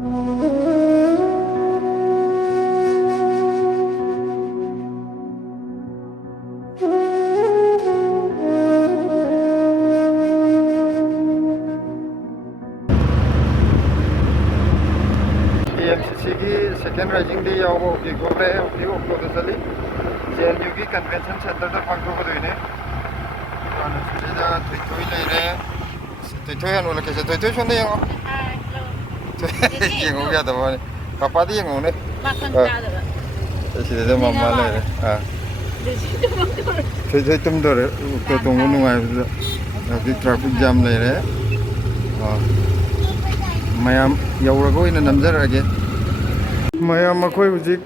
DMCC की second rising day याव की गोरे की उपलोड चली JNU की convention center तक pangthokpa दोइने आना सुविधा थोई ले रे थोई अनु लके से थोई सुनदे यंगो यंगो क्या तो वाले पापा दी यंगो ने सिदे मम्मा ले रे हां थोई तुम दो रे तो तुम नुंगाय अभी ट्रैफिक जाम ले रे हां मैम यौरगो इन नमजरगे मैम अखोय हुजिक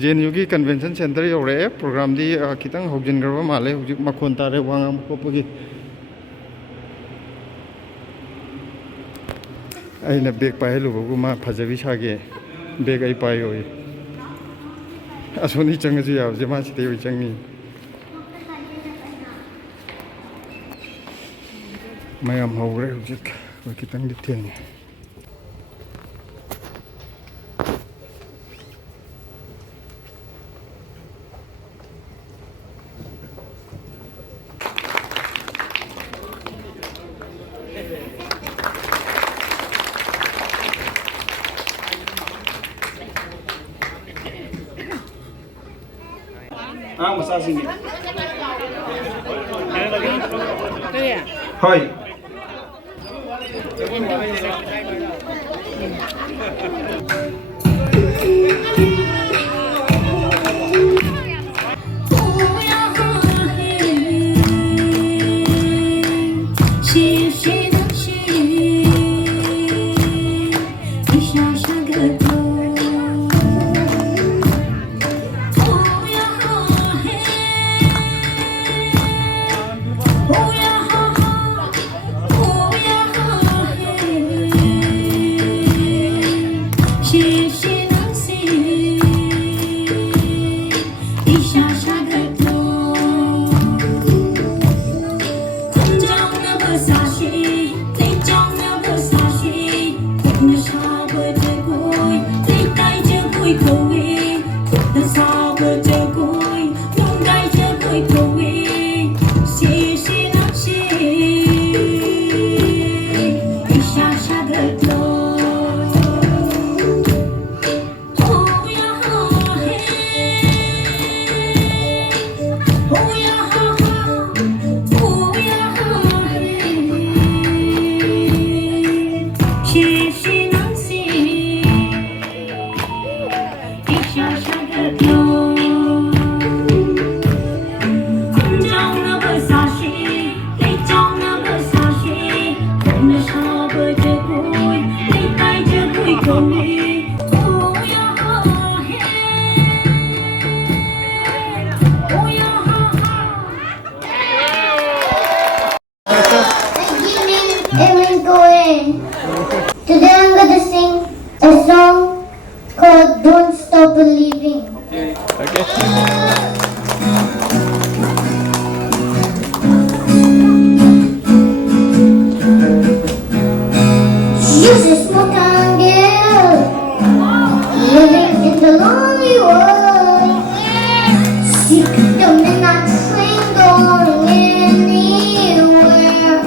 JNU की कन्वेंशन सेंटर यौरे प्रोग्राम दी खितंग हौजिनग्रबा माले हुजिक मखोन तारे वांगाम कोपगी अइना बेग पाहेलुबगु मा फजबी सागे बेग आई पायोय असोनी चंगजु याव जे मा सिते होय चंगनी मैम हौरे हुजिक खितंग दि थेंग हाँ मसाज सिंगे hi Today I'm going to sing a song called Don't Stop Believing. Okay. She's a small town girl living in the lonely world. She could the midnight train going anywhere.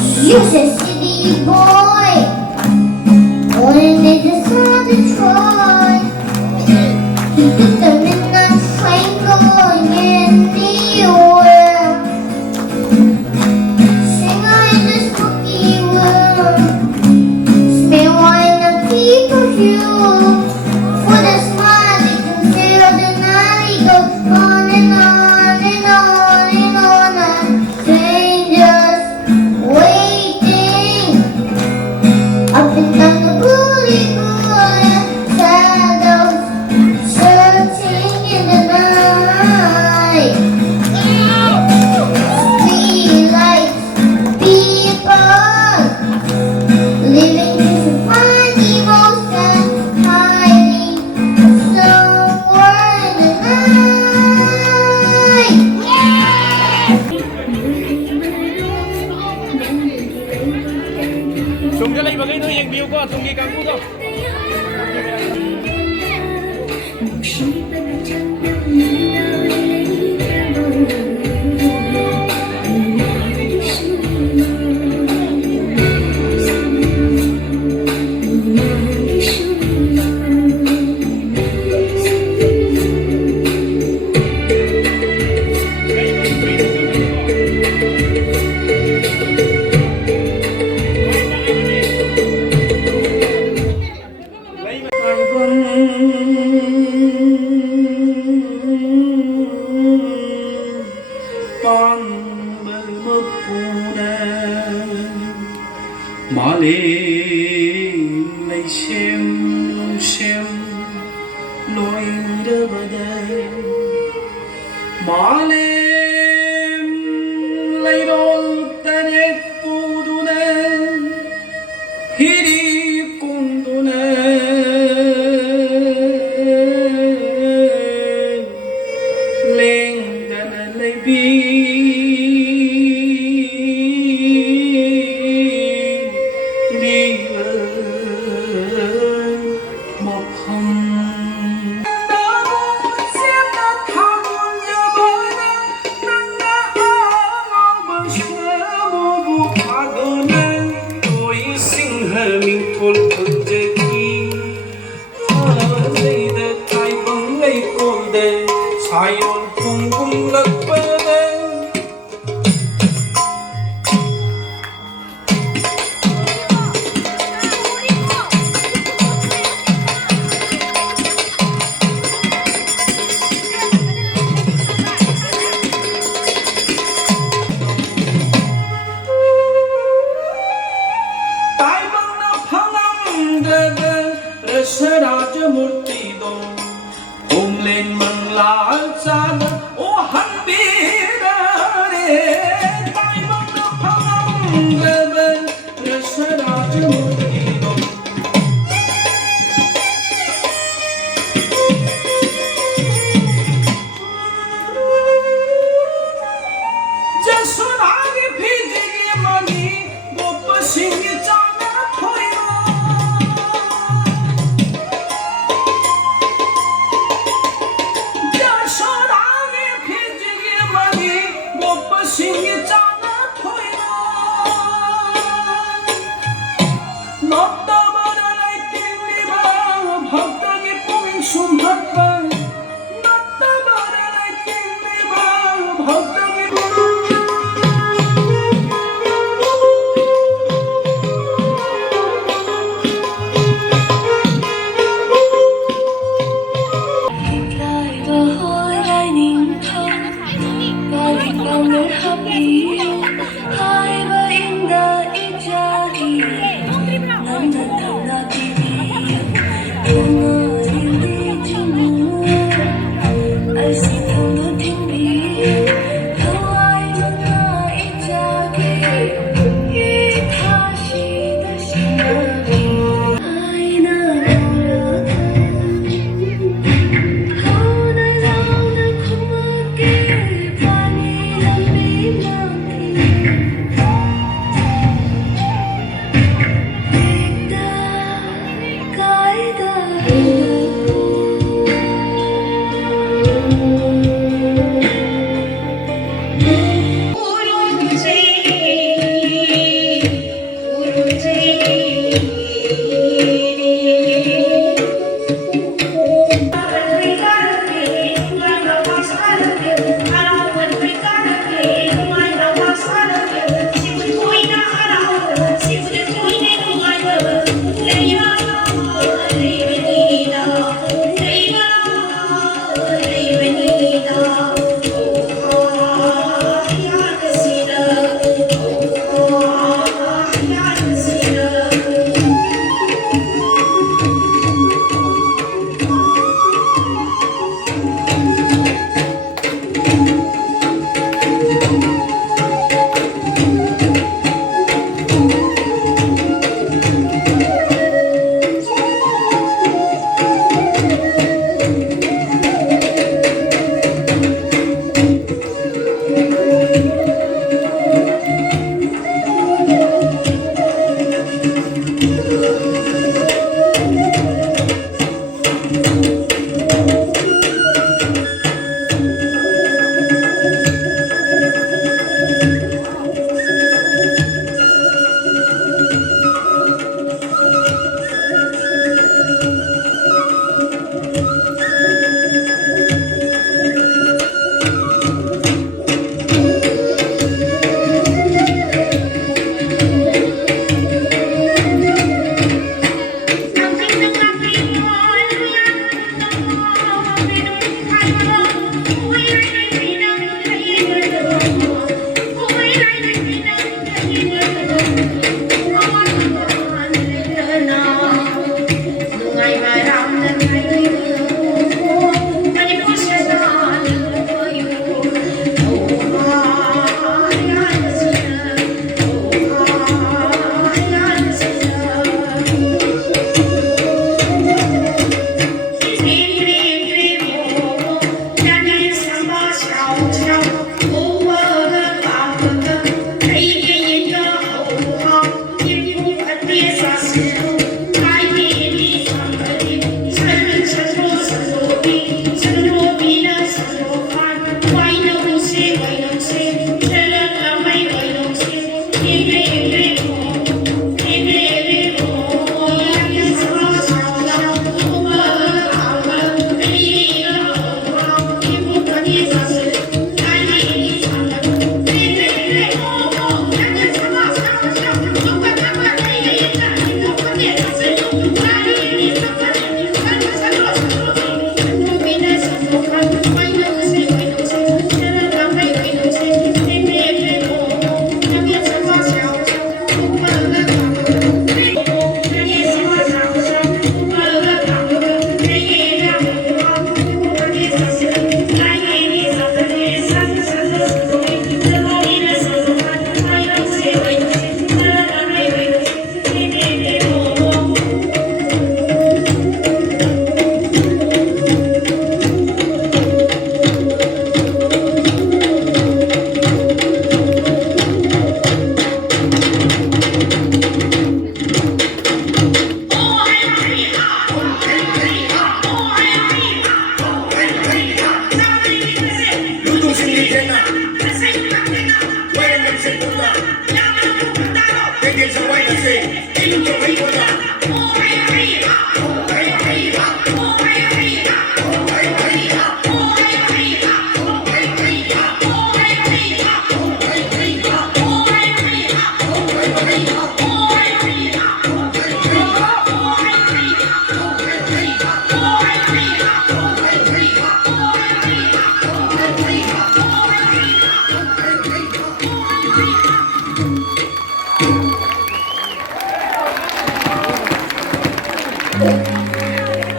She's a city boy, when they decide to try. He took the midnight train going anywhere. Sing in this spooky world, smell wine and people fuel. For the smile they can feel the night goes on and on and on and on. And strangers waiting up and down the boulevard, shadows searching in the night. Streetlights, people living to find emotion, hiding somewhere in the night. So Dùng cái lấy vào cái nơi yên biểu có dùng cái càng cút không? Mà lên lấy xem lối đưa vào đây mà lên lấy đôi ta nhét phù du nè hi đi cùng du nè lên ta lấy bi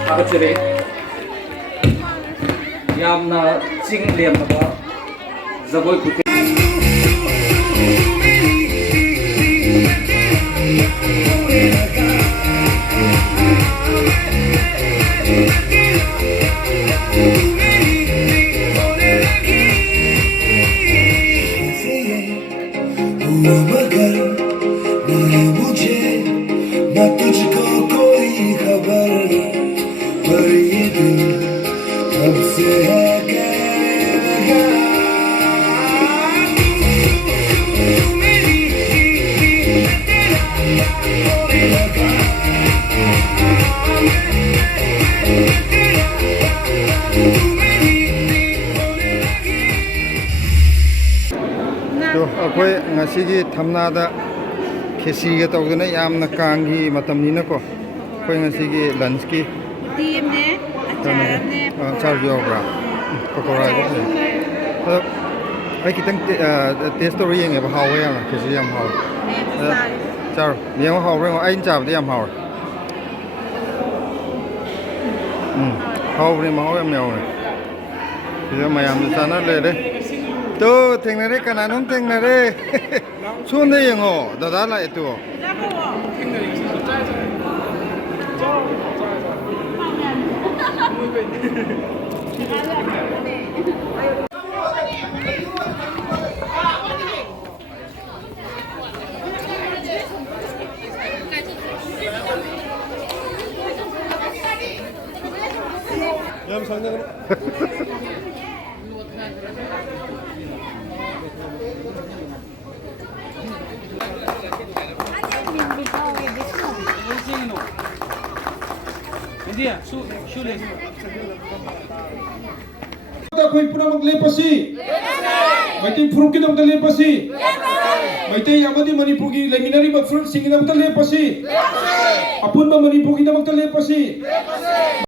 아가들이 얌나 찡리엄나가 자고이 구태 हुआ मगर न है मुझे न तुझको कोई खबर पर ये दिल कब से है कहने लगा तू मेरी तेरा होने लगा 또 ꯑꯩꯈꯣꯏ ꯉꯁꯤꯒꯤ ꯊꯝꯅꯥꯗ ꯈꯦꯆꯤꯒ ꯇꯧꯗꯅ ꯌꯥꯝꯅ ꯀꯥꯡꯒꯤ ꯃꯇꯝꯅꯤꯅꯀꯣ ꯑꯩꯈꯣꯏ ꯉꯁꯤꯒꯤ ꯂꯟꯁꯀꯤ ꯎꯇꯤꯑꯝꯅꯦ ꯑꯆꯥꯔꯅꯦ ꯆꯥꯔꯁꯨ ꯌꯥꯎꯕ꯭ꯔꯥ ꯄꯀꯧꯔꯥꯁꯨ ꯐꯩ ꯑꯗꯣ ꯑꯩ ꯈꯤꯇꯪ ꯇꯦꯁ ꯇꯧꯔ ꯌꯦꯡꯉꯦꯕ ꯍꯥꯎꯋꯦ ꯌꯥꯝꯅ ꯈꯦꯆꯤ ꯌꯥꯝ ꯍꯥꯎꯋꯦ ꯆꯥꯔꯣ ꯌꯦꯡꯉꯣ ꯍꯥꯎꯕ꯭ꯔꯥ ꯌꯦꯡꯉꯣ ꯑꯩꯅ ꯆꯥꯕꯗꯤ ꯌꯥꯝ ꯍꯥꯎꯋꯦ ꯍꯥꯎꯕꯅꯦ ꯃꯍꯥꯎ ꯌꯥꯝ ꯌꯥꯎꯋꯦ ꯁꯤꯗ ꯃꯌꯥꯝꯁꯨ ꯆꯥꯅ ꯂꯩꯔꯦ ꯇꯣ ꯊꯦꯡꯅꯔꯦ ꯀꯅꯥꯅꯣꯝ ꯊꯦꯡꯅꯔꯦ ꯁꯣꯝꯗ ꯌꯦꯡꯉꯣ ꯗꯗꯥ ꯂꯥꯛꯑꯦ ꯇꯣ ꯑꯩꯈꯣꯏ ꯄꯨꯝꯅꯃꯛ ꯂꯦꯞꯄꯁꯤ ꯃꯩꯇꯩ ꯐꯨꯔꯨꯞꯀꯤꯗꯃꯛꯇ ꯂꯦꯞꯄꯁꯤ ꯃꯩꯇꯩ ꯑꯃꯗꯤ ꯃꯅꯤꯄꯨꯔꯒꯤ ꯂꯩꯃꯤꯟꯅꯔꯤꯕ ꯐꯨꯔꯨꯞꯁꯤꯡꯒꯤꯗꯃꯛꯇ ꯂꯦꯞꯄꯁꯤ ꯑꯄꯨꯟꯕ ꯃꯅꯤꯄꯨꯔꯒꯤꯗꯃꯛꯇ ꯂꯦꯞꯄꯁꯤ